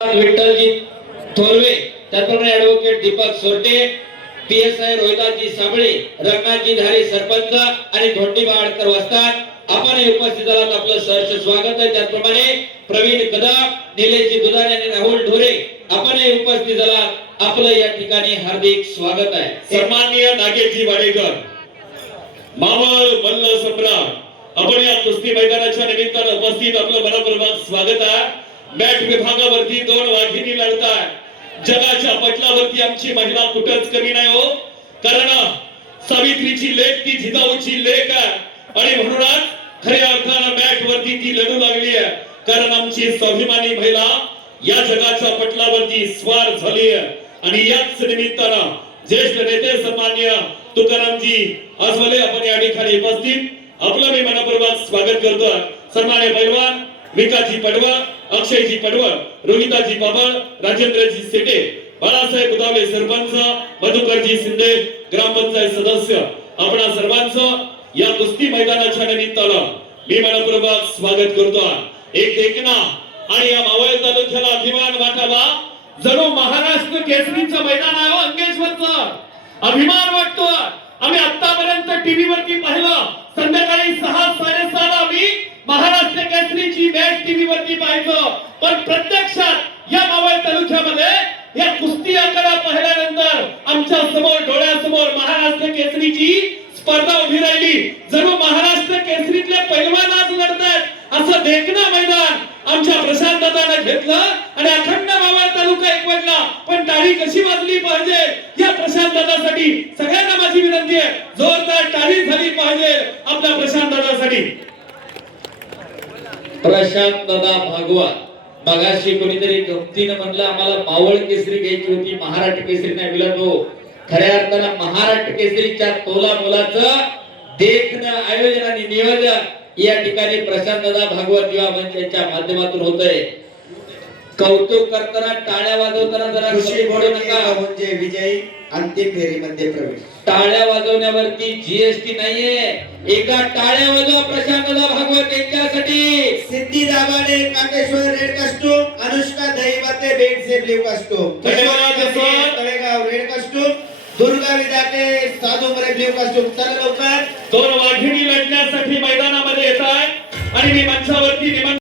विठ्ठलजी थोरवे, त्याचप्रमाणे advocate Deepak सोरटे, PSI रोहिदासजी Sable, रंगनाथजी धारे सरपंच आणि धोंडीबाडकर वस्ताद आपण उपस्थित आहात. आपलं सहर्ष स्वागत आहे. त्याचप्रमाणे प्रवीण कदम, निलेशजी दुधाणे आणि राहुल ढोरे आपण उपस्थित आहात. आपलं या ठिकाणी हार्दिक स्वागत आहे. सन्माननीय नागेशजी वाडेकर, मावळ मल्ल सम्राट, आपण या कुस्ती मैदानाच्या निमित्तानं उपस्थित आपलं मनपूर्वक स्वागत आहे. मॅट विभागावरती दोन वाघिणी लढतात. जगाच्या पटलावरती आमची महिला कुठंच कमी नाही हो, कारण सावित्रीची लेख ती जिजाऊची लेख आहे आणि म्हणूनच खऱ्या अर्थानं मॅट वरती ती लढू लागली आहे. कारण आमची स्वाभिमानी महिला या जगाच्या पटलावरती स्वार झाली आहे. आणि याच निमित्तानं ज्येष्ठ नेते सन्माननीय तुकारामजी आजवले आपण या ठिकाणी उपस्थित आपलं मी मनपूर्वक स्वागत करतो. सन्माननीय पैलवान विकासजी पडवळ, अक्षयजी पडवळ, रोहिताजी पाबळ, राजेंद्रजी सेटे, बाळासाहेब उदावे सरपंच, मधुकरजी शिंदे ग्रामपंचायत सदस्य, आपणा सर्वांचं या कुस्ती मैदानाच्या निमित्तानं मी मनपूर्वक स्वागत करतो. एक देखना आणि या मावळ तालुक्याला अभिमान वाटावा, जणू महाराष्ट्र केसरीचं मैदान आहे. अंगेश्वरचं अभिमान वाटतो. आम्ही आतापर्यंत टीव्ही वरती पाहिलं, संध्याकाळी 6-6:30 आम्ही महाराष्ट्र केसरीची मॅच टीव्ही वरती पाहायचो, पण प्रत्यक्षात या मावळ तालुक्यामध्ये या कुस्ती आकडा पाहिल्यानंतर आमच्या समोर डोळ्यासमोर महाराष्ट्र केसरीची स्पर्धा उभी राहिली. जणू महाराष्ट्र केसरीतले पैलवान आज लढतात असं देखणं मैदान आमच्या प्रशांत दादाने घेतलं आणि अखंड मावळ तालुका एकवटला. पण टाळी कशी वाजली पाहिजे या प्रशांत दादासाठी सगळ्यांना माझी विनंती आहे, जोरदार टाळी झाली पाहिजे आपल्या प्रशांत दादासाठी. प्रशांत दादा भागवत, मगाशी कोणीतरी गमतीनं म्हणलं आम्हाला मावळ केसरी घ्यायची होती, महाराष्ट्र केसरी नाही मिळतो. खऱ्या अर्थानं महाराष्ट्र केसरीच्या तोला मोलाचं देखणं आयोजन आणि नियोजन या ठिकाणी प्रशांत दादा भागवत युवा मंचाच्या माध्यमातून होतंय. कौतुक करताना टाळ्या वाजवताना जरा खुशी पडू नका, म्हणजे विजयी अंतिम फेरीमध्ये प्रवेश. टाळ्या वाजवण्यावरती जीएसटी नाहीये. एका टाळ्या वाजवा प्रशांत दादा भागवत यांच्यासाठी. सिद्धी दाभाडे काटेश्वर रेड कस्टूम, अनुष्का दहीबाते बेड से blue costume, Talegaon red costume, Durga Vidate Sadhumare blue costume. चला लवकर दोन वाघिणी लढण्यासाठी मैदानामध्ये येत आहे आणि मी मंचावरती